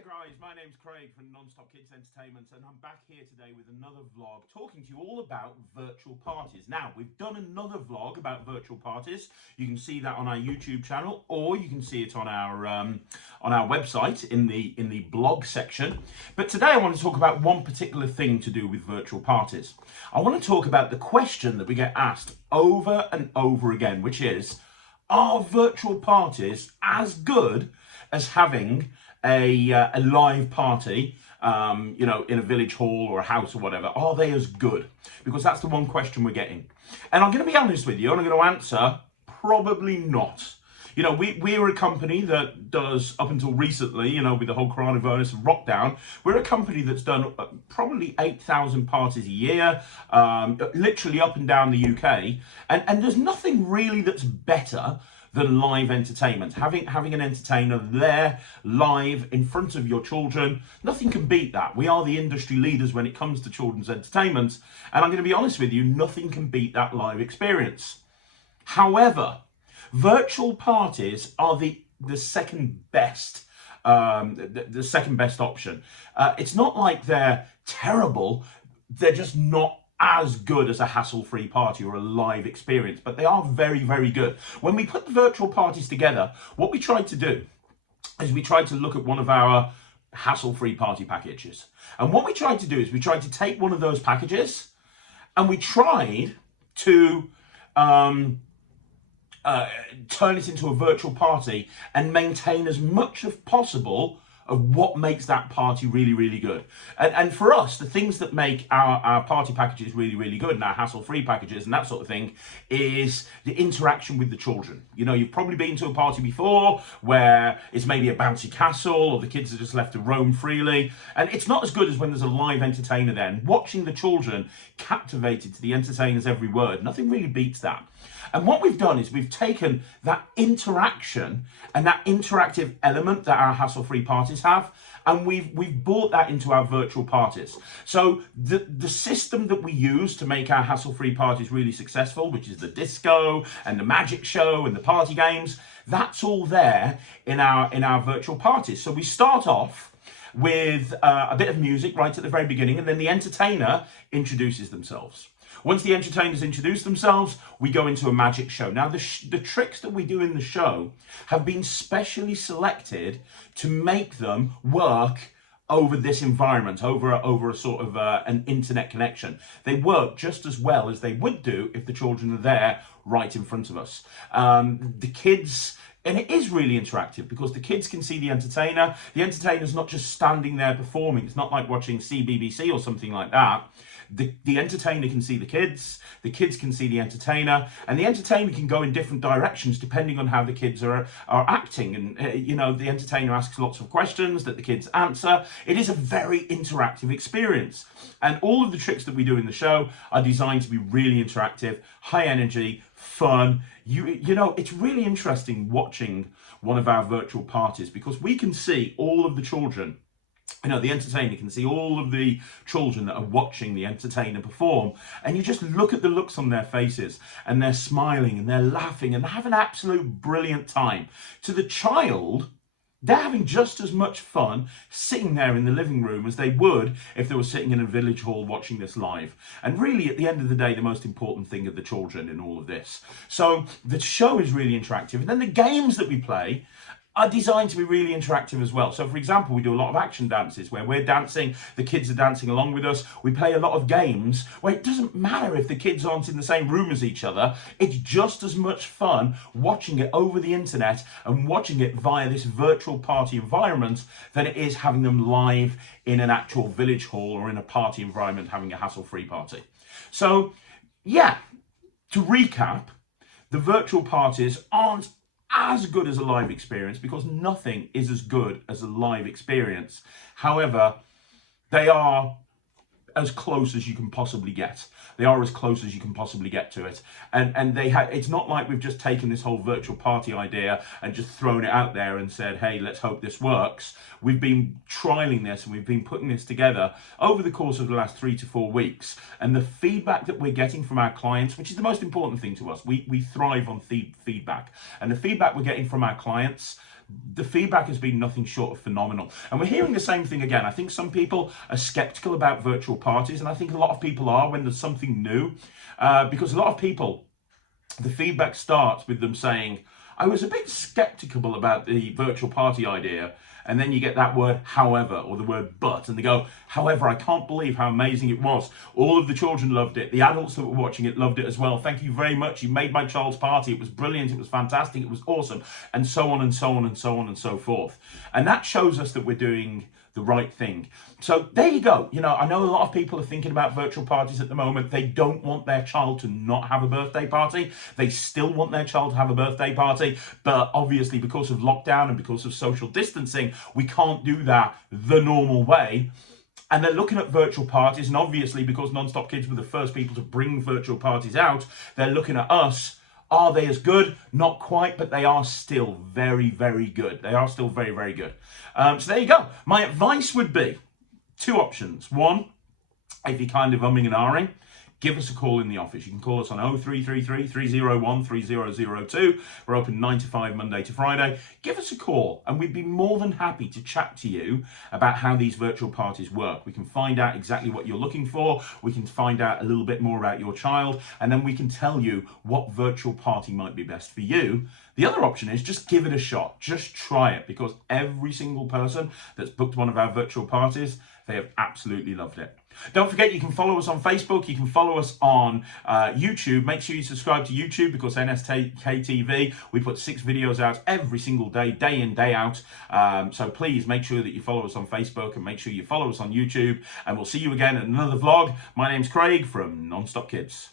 Hi guys, my name's Craig from Nonstop Kids Entertainment, and I'm back here today with another vlog talking to you all about virtual parties. Now, we've done another vlog about virtual parties. You can see that on our YouTube channel, or you can see it on our website in the blog section. But today I want to talk about one particular thing to do with virtual parties. I want to talk about the question that we get asked over and over again, which is, are virtual parties as good as having a live party, in a village hall or a house or whatever? Are they as good? Because that's the one question we're getting. And I'm going to be honest with you, and I'm going to answer, probably not. You know, we're a company that does, up until recently, with the whole coronavirus and lockdown, we're a company that's done probably 8,000 parties a year, literally up and down the UK. And there's nothing really that's better than live entertainment. Having an entertainer there, live, in front of your children, nothing can beat that. We are the industry leaders when it comes to children's entertainment. And I'm going to be honest with you, nothing can beat that live experience. However, virtual parties are the second best, the second best option. It's not like they're terrible, they're just not as good as a hassle-free party or a live experience, but they are very, very good. When we put the virtual parties together, what we tried to do is we tried to look at one of our hassle-free party packages. And what we tried to do is we tried to take one of those packages and we tried to turn it into a virtual party and maintain as much as possible of what makes that party really, really good. And for us, the things that make our party packages really, really good, and our hassle-free packages and that sort of thing, is the interaction with the children. You know, you've probably been to a party before where it's maybe a bouncy castle or the kids are just left to roam freely. And it's not as good as when there's a live entertainer there. And watching the children captivated to the entertainer's every word, nothing really beats that. And what we've done is we've taken that interaction and that interactive element that our hassle-free parties have, and we've brought that into our virtual parties. So the system that we use to make our hassle-free parties really successful, which is the disco and the magic show and the party games, that's all there in our virtual parties. So we start off with a bit of music right at the very beginning, and then the entertainer introduces themselves. Once the entertainers introduce themselves, we go into a magic show. Now, the tricks that we do in the show have been specially selected to make them work over this environment, over a sort of an internet connection. They work just as well as they would do if the children are there right in front of us. The kids... And it is really interactive because the kids can see the entertainer. The entertainer's not just standing there performing. It's not like watching CBBC or something like that. The entertainer can see the kids can see the entertainer, and the entertainer can go in different directions depending on how the kids are acting. And, the entertainer asks lots of questions that the kids answer. It is a very interactive experience. And all of the tricks that we do in the show are designed to be really interactive, high energy, fun. It's really interesting watching one of our virtual parties because we can see all of the children. The entertainer can see all of the children that are watching the entertainer perform, and you just look at the looks on their faces, and they're smiling and they're laughing and they have an absolute brilliant time. To the child, they're having just as much fun sitting there in the living room as they would if they were sitting in a village hall watching this live. And really, at the end of the day, the most important thing are the children in all of this. So the show is really interactive, and then the games that we play are designed to be really interactive as well. So, for example, we do a lot of action dances where we're dancing, the kids are dancing along with us. We play a lot of games where it doesn't matter if the kids aren't in the same room as each other. It's just as much fun watching it over the internet and watching it via this virtual party environment than it is having them live in an actual village hall or in a party environment having a hassle-free party. So, yeah, to recap, the virtual parties aren't as good as a live experience because nothing is as good as a live experience. However, they are as close as you can possibly get. They are as close as you can possibly get to it. And it's not like we've just taken this whole virtual party idea and just thrown it out there and said, hey, let's hope this works. We've been trialing this and we've been putting this together over the course of the last 3 to 4 weeks. And the feedback that we're getting from our clients, which is the most important thing to us, we thrive on feedback. And the feedback we're getting from our clients, the feedback has been nothing short of phenomenal. And we're hearing the same thing again. I think some people are skeptical about virtual parties, and I think a lot of people are when there's something new, because a lot of people, the feedback starts with them saying, I was a bit skeptical about the virtual party idea. And then you get that word however, or the word but, and they go, however, I can't believe how amazing it was. All of the children loved it. The adults that were watching it loved it as well. Thank you very much. You made my child's party. It was brilliant. It was fantastic. It was awesome. And so on and so on and so on and so forth. And that shows us that we're doing the right thing. So there you go. You know, I know a lot of people are thinking about virtual parties at the moment. They don't want their child to not have a birthday party. They still want their child to have a birthday party. But obviously, because of lockdown and because of social distancing, we can't do that the normal way. And they're looking at virtual parties. And obviously, because Non-Stop Kids were the first people to bring virtual parties out, they're looking at us. Are they as good? Not quite, but they are still very, very good. They are still very, very good. So there you go. My advice would be two options. One, if you're kind of umming and ahhing, give us a call in the office. You can call us on 0333 301 3002. We're open 9 to 5 Monday to Friday. Give us a call and we'd be more than happy to chat to you about how these virtual parties work. We can find out exactly what you're looking for. We can find out a little bit more about your child, and then we can tell you what virtual party might be best for you. The other option is just give it a shot. Just try it, because every single person that's booked one of our virtual parties, they have absolutely loved it. Don't forget, you can follow us on Facebook. You can follow us on YouTube. Make sure you subscribe to YouTube, because NSK TV, we put 6 videos out every single day, day in, day out. So please make sure that you follow us on Facebook and make sure you follow us on YouTube. And we'll see you again in another vlog. My name's Craig from Non-Stop Kids.